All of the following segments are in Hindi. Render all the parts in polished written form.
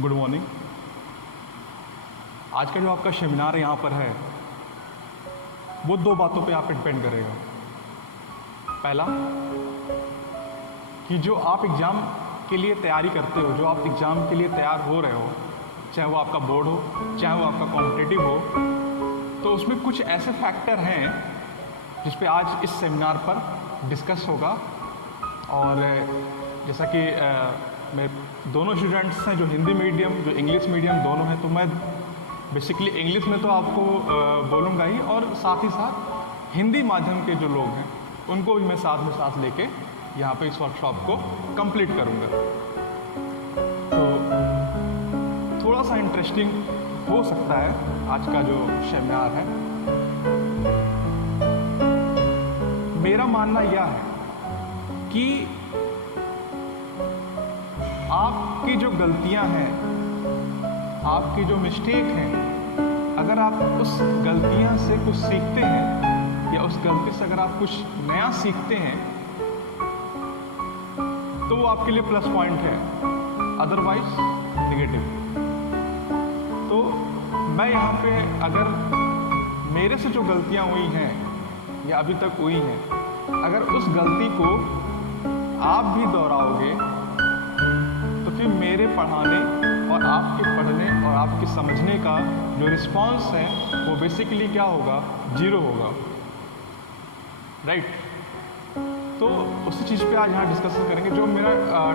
Good morning. आज का जो आपका सेमिनार यहाँ पर है वो दो बातों पे आप पे डिपेंड करेगा। पहला कि जो आप एग्ज़ाम के लिए तैयारी करते हो, जो आप एग्ज़ाम के लिए तैयार हो रहे हो, चाहे वो आपका बोर्ड हो, चाहे वो आपका कॉम्पिटिटिव हो, तो उसमें कुछ ऐसे फैक्टर हैं जिस पे आज इस सेमिनार पर डिस्कस होगा। और जैसा कि मेरे दोनों स्टूडेंट्स हैं जो हिंदी मीडियम, जो इंग्लिश मीडियम दोनों हैं, तो मैं बेसिकली इंग्लिश में तो आपको बोलूँगा ही, और साथ ही साथ हिंदी माध्यम के जो लोग हैं उनको भी मैं साथ में साथ लेके यहाँ पे इस वर्कशॉप को कंप्लीट करूँगा। तो थोड़ा सा इंटरेस्टिंग हो सकता है आज का जो सेमिनार है। मेरा मानना यह है कि आपकी जो गलतियां हैं, आपकी जो मिस्टेक हैं, अगर आप उस गलतियां से कुछ सीखते हैं या उस गलती से अगर आप कुछ नया सीखते हैं तो वो आपके लिए प्लस पॉइंट है, अदरवाइज नेगेटिव। तो मैं यहाँ पे अगर मेरे से जो गलतियाँ हुई हैं या अभी तक हुई हैं, अगर उस गलती को आप भी दोहराओगे तो फिर मेरे पढ़ाने और आपके पढ़ने और आपके समझने का जो रिस्पॉन्स है वो बेसिकली क्या होगा, जीरो होगा, राइट। तो उसी चीज़ पे आज यहाँ डिस्कस करेंगे। जो मेरा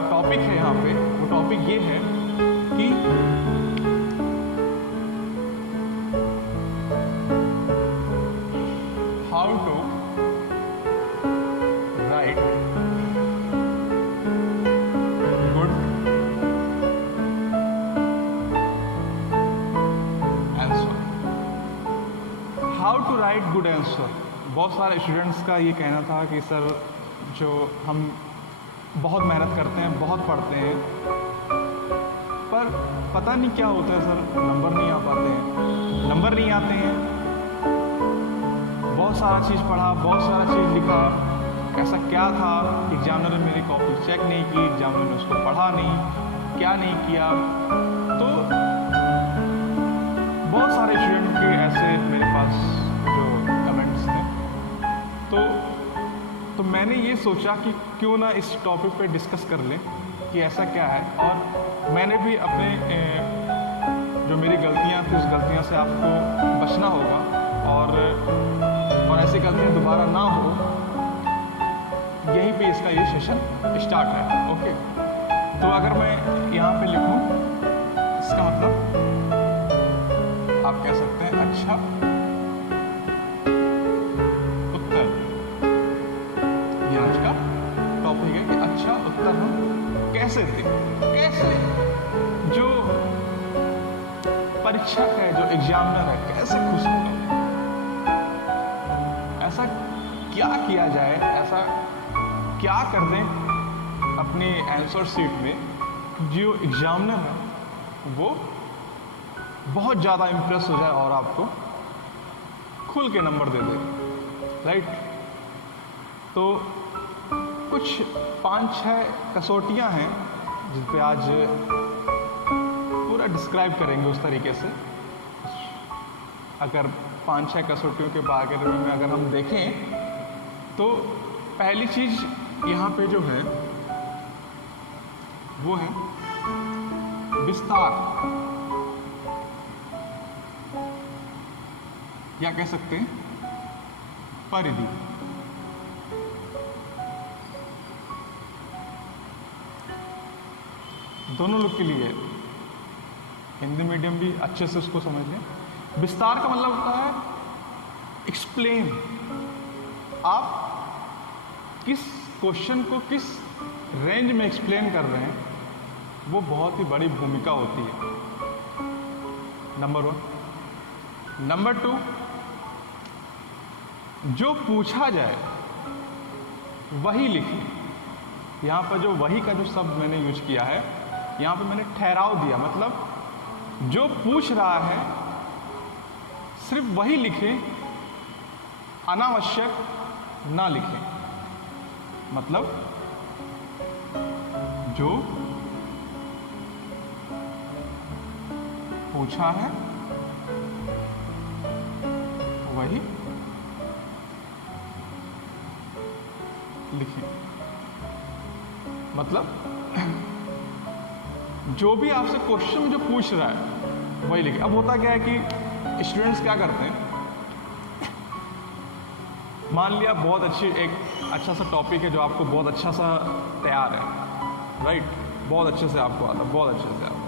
टॉपिक है यहाँ पे, वो टॉपिक ये है कि how to write good answer. How to write good answer. बहुत सारे स्टूडेंट्स का ये कहना था कि सर जो हम बहुत मेहनत करते हैं, बहुत पढ़ते हैं, पर पता नहीं क्या होता है सर, नंबर नहीं आ पाते हैं, नंबर नहीं आते हैं। बहुत सारा चीज़ पढ़ा, बहुत सारा चीज़ लिखा, ऐसा क्या था, एग्जामिनर ने मेरी कॉपी चेक नहीं की, एग्जामिनर ने उसको पढ़ा नहीं, क्या नहीं किया। तो बहुत सारे स्टूडेंट के ऐसे मेरे पास जो कमेंट्स थे। तो मैंने ये सोचा कि क्यों ना इस टॉपिक पे डिस्कस कर लें कि ऐसा क्या है। और मैंने भी अपने जो मेरी गलतियाँ थी उस गलतियाँ से आपको बचना होगा, और ऐसी गलतियाँ दोबारा ना हो, यहीं पे इसका ये सेशन स्टार्ट है। ओके, तो अगर मैं यहाँ पे लिखूँ, इसका मतलब आप कह सकते हैं अच्छा उत्तर। ये आज का टॉपिक है कि अच्छा उत्तर हम कैसे दें, कैसे जो परीक्षक है, जो एग्जामिनर है, कैसे खुश होगा, ऐसा क्या किया जाए, ऐसा क्या कर दें अपने आंसर शीट में जो एग्जामिनर है वो बहुत ज़्यादा इम्प्रेस हो जाए और आपको खुल के नंबर दे दे, राइट। तो कुछ 5-6 कसौटियाँ हैं जिन पे आज पूरा डिस्क्राइब करेंगे उस तरीके से। अगर 5-6 कसौटियों के बारे में अगर हम देखें तो पहली चीज़ यहाँ पे जो है वो है विस्तार, या कह सकते हैं परिधि। दोनों लोग के लिए, हिंदी मीडियम भी अच्छे से उसको समझ लें। विस्तार का मतलब होता है एक्सप्लेन। आप किस क्वेश्चन को किस रेंज में एक्सप्लेन कर रहे हैं, वो बहुत ही बड़ी भूमिका होती है, नंबर 1। नंबर 2, जो पूछा जाए वही लिखें। यहाँ पर जो वही का जो शब्द मैंने यूज किया है, यहाँ पे मैंने ठहराव दिया, मतलब जो पूछ रहा है सिर्फ वही लिखें, अनावश्यक ना लिखें। मतलब जो पूछा है वही लिखिए। मतलब जो भी आपसे क्वेश्चन जो पूछ रहा है वही लिखिए। अब होता क्या है कि स्टूडेंट्स क्या करते हैं, मान लिया बहुत अच्छी एक अच्छा सा टॉपिक है जो आपको बहुत अच्छा सा तैयार है, राइट, बहुत अच्छे से आपको आता है, बहुत अच्छे से आता।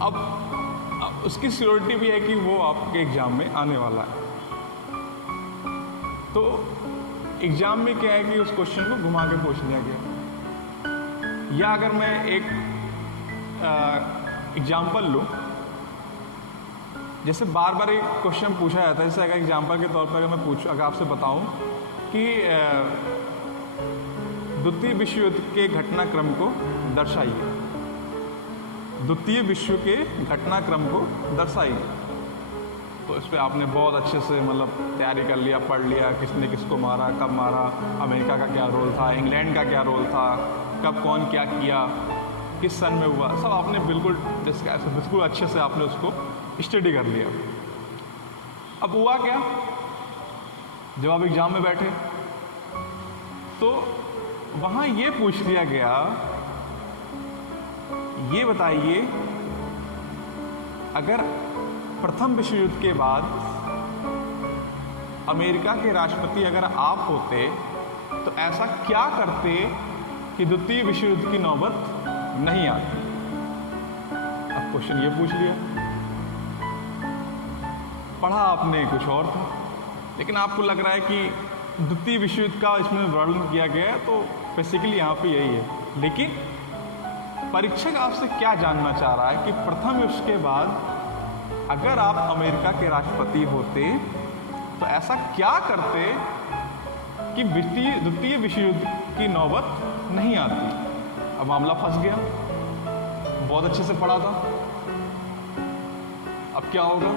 अब उसकी सिक्योरिटी भी है कि वो आपके एग्ज़ाम में आने वाला है। तो एग्ज़ाम में क्या है कि उस क्वेश्चन को घुमा के पूछ लिया गया। या अगर मैं एक एग्जाम्पल लूँ, जैसे बार बार एक क्वेश्चन पूछा जाता है, जैसे अगर एग्जाम्पल के तौर पर अगर मैं पूछूँ, अगर आपसे बताऊँ कि द्वितीय विश्व युद्ध के घटनाक्रम को दर्शाइए, द्वितीय विश्व के घटनाक्रम को दर्शाइए, तो इस पर आपने बहुत अच्छे से मतलब तैयारी कर लिया, पढ़ लिया, किसने किसको मारा, कब मारा, अमेरिका का क्या रोल था, इंग्लैंड का क्या रोल था, कब कौन क्या किया, किस सन में हुआ, सब आपने बिल्कुल डिस्कस, बिल्कुल अच्छे से आपने उसको स्टडी कर लिया। अब हुआ क्या, जब आप एग्ज़ाम में बैठे तो वहाँ ये पूछ लिया गया, ये बताइए अगर प्रथम विश्व युद्ध के बाद अमेरिका के राष्ट्रपति अगर आप होते तो ऐसा क्या करते कि द्वितीय विश्व युद्ध की नौबत नहीं आती। अब क्वेश्चन ये पूछ लिया, पढ़ा आपने कुछ और था, लेकिन आपको लग रहा है कि द्वितीय विश्व युद्ध का इसमें वर्णन किया गया है, तो बेसिकली यहाँ पे यही है। लेकिन परीक्षक आपसे क्या जानना चाह रहा है कि प्रथम विश्व के बाद अगर आप अमेरिका के राष्ट्रपति होते तो ऐसा क्या करते कि द्वितीय विश्व युद्ध की नौबत नहीं आती। अब मामला फंस गया, बहुत अच्छे से पढ़ा था, अब क्या होगा,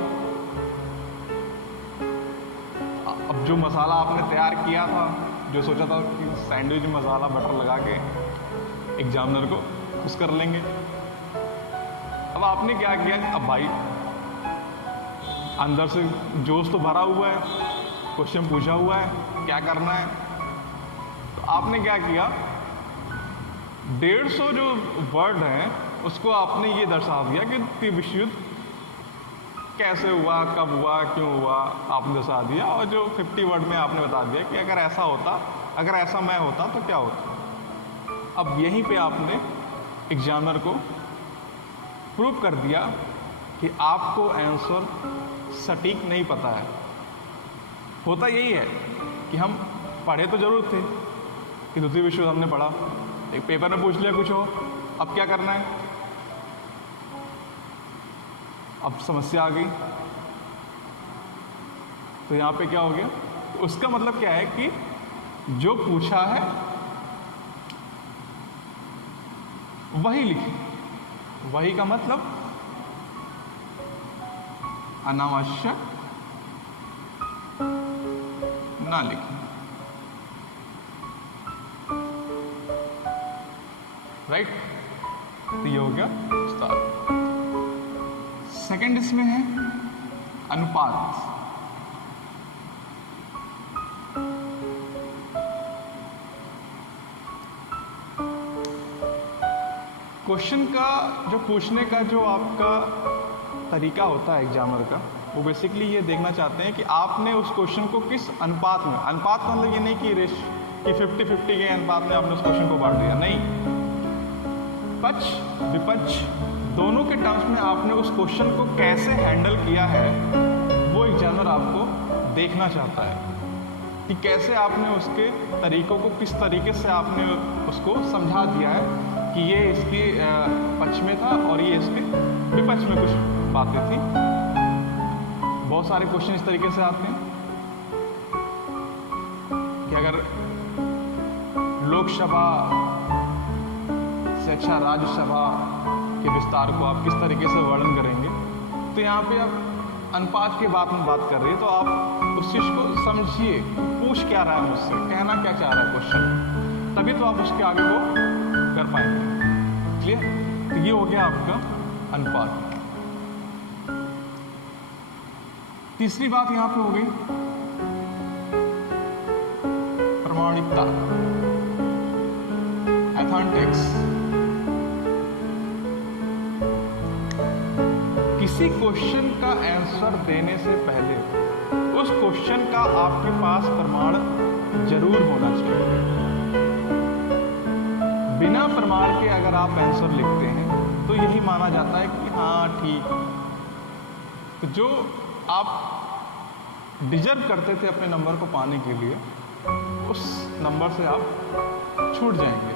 अब जो मसाला आपने तैयार किया था, जो सोचा था कि सैंडविच में मसाला बटर लगा के एग्जामिनर को खुश कर लेंगे, अब आपने क्या किया, अब भाई अंदर से जोश तो भरा हुआ है, क्वेश्चन पूछा हुआ है, क्या करना है, तो आपने क्या किया, 150 जो वर्ड हैं उसको आपने ये दर्शा दिया कि द्वितीय विश्व युद्ध कैसे हुआ, कब हुआ, क्यों हुआ, आपने दर्शा दिया। और जो 50 वर्ड में आपने बता दिया कि अगर ऐसा होता, अगर ऐसा मैं होता तो क्या होता। अब यहीं पे आपने एग्जामिनर को प्रूव कर दिया कि आपको आंसर सटीक नहीं पता है। होता यही है कि हम पढ़े तो जरूर थे कि द्वितीय विश्व युद्ध हमने पढ़ा, एक पेपर में पूछ लिया कुछ हो, अब क्या करना है, अब समस्या आ गई, तो यहाँ पे क्या हो गया, उसका मतलब क्या है कि जो पूछा है वही लिखिए। वही का मतलब अनावश्यक ना लिखें, राइट। तो ये हो गया स्टार्ट। सेकंड इसमें है अनुपात। क्वेश्चन का जो पूछने का जो आपका तरीका होता है एग्जामिनर का, वो बेसिकली ये देखना चाहते हैं कि आपने उस क्वेश्चन को किस अनुपात में, अनुपात मतलब ये नहीं कि रेश कि 50-50 के अनुपात में आपने उस क्वेश्चन को बांट दिया, नहीं, पक्ष विपक्ष दोनों के टर्म्स में आपने उस क्वेश्चन को कैसे हैंडल किया है, वो एग्जामिनर आपको देखना चाहता है कि कैसे आपने उसके तरीकों को, किस तरीके से आपने उसको समझा दिया है कि ये इसके पक्ष में था और ये इसके विपक्ष में कुछ बातें थी। बहुत सारे क्वेश्चन इस तरीके से आते हैं कि अगर लोकसभा से अच्छा राज्यसभा के विस्तार को आप किस तरीके से वर्णन करेंगे, तो यहाँ पे आप अनुपात के बात में बात कर रही है, तो आप उस चीज़ को समझिए, पूछ क्या रहा है मुझसे, कहना क्या चाह रहा है क्वेश्चन, तभी तो आप उसके आगे को कर पाएंगे। क्लियर। तो ये हो गया आपका अनुपात। तीसरी बात यहां पे हो गई प्रमाणिकता, एथेंटिक्स। किसी क्वेश्चन का आंसर देने से पहले उस क्वेश्चन का आपके पास प्रमाण जरूर होना चाहिए। बिना प्रमाण के अगर आप आंसर लिखते हैं तो यही माना जाता है कि हाँ ठीक। तो जो आप डिजर्व करते थे अपने नंबर को पाने के लिए, उस नंबर से आप छूट जाएंगे।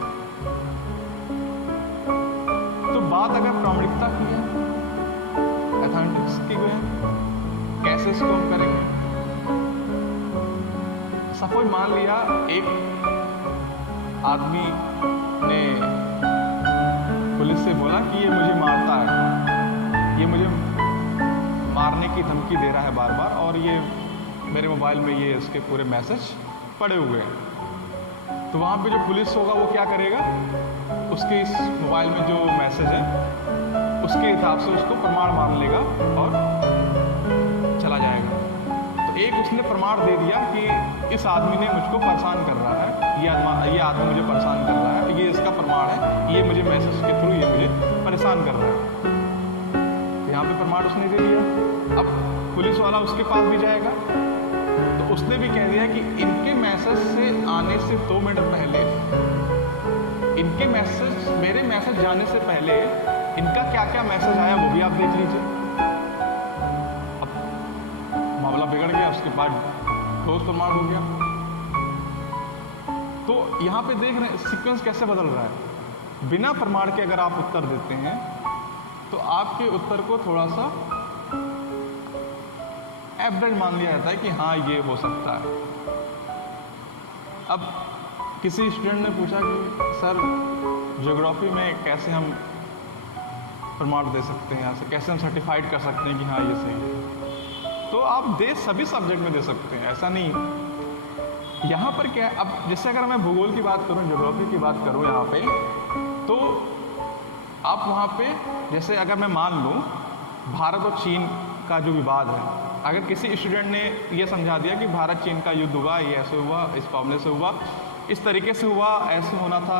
तो बात अगर प्रामाणिकता की है, एथेंटिक्स की है, कैसे इसको हम करेंगे? सपोज मान लिया एक आदमी ने पुलिस से बोला कि ये मुझे मारता है, ये मुझे मारने की धमकी दे रहा है बार बार, और ये मेरे मोबाइल में ये इसके पूरे मैसेज पड़े हुए हैं। तो वहाँ पे जो पुलिस होगा वो क्या करेगा, उसके इस मोबाइल में जो मैसेज है उसके हिसाब से उसको प्रमाण मान लेगा और चला जाएगा। तो एक उसने प्रमाण दे दिया कि इस आदमी ने मुझको परेशान कर रहा है, ये आदमी मुझे परेशान कर रहा है, ये इसका प्रमाण है, ये मुझे मैसेज के थ्रू ये मुझे परेशान कर रहा है। तो यहाँ पे प्रमाण उसने दे दिया। अब पुलिस वाला उसके पास भी जाएगा तो उसने भी कह दिया कि इनके मैसेज से आने से 2 मिनट पहले, इनके मैसेज, मेरे मैसेज जाने से पहले इनका क्या क्या मैसेज आया वो भी आप देख लीजिए। अब मामला बिगड़ गया, उसके बाद ठोस प्रमाण हो गया। तो यहाँ पे देख रहे हैं सीक्वेंस कैसे बदल रहा है। बिना प्रमाण के अगर आप उत्तर देते हैं तो आपके उत्तर को थोड़ा सा एवरेज मान लिया जाता है कि हाँ ये हो सकता है। अब किसी स्टूडेंट ने पूछा कि सर ज्योग्राफी में कैसे हम प्रमाण दे सकते हैं, यहाँ से कैसे हम सर्टिफाइड कर सकते हैं कि हाँ ये सही है। तो आप सभी सब्जेक्ट में दे सकते हैं, ऐसा नहीं। यहाँ पर क्या है, अब जैसे अगर मैं भूगोल की बात करूँ, ज्योग्राफी की बात करूँ यहाँ पे, तो आप वहाँ पे जैसे अगर मैं मान लूँ भारत और चीन का जो विवाद है, अगर किसी स्टूडेंट ने ये समझा दिया कि भारत चीन का युद्ध हुआ, ये ऐसे हुआ, इस मामले से हुआ, इस तरीके से हुआ, ऐसे होना था,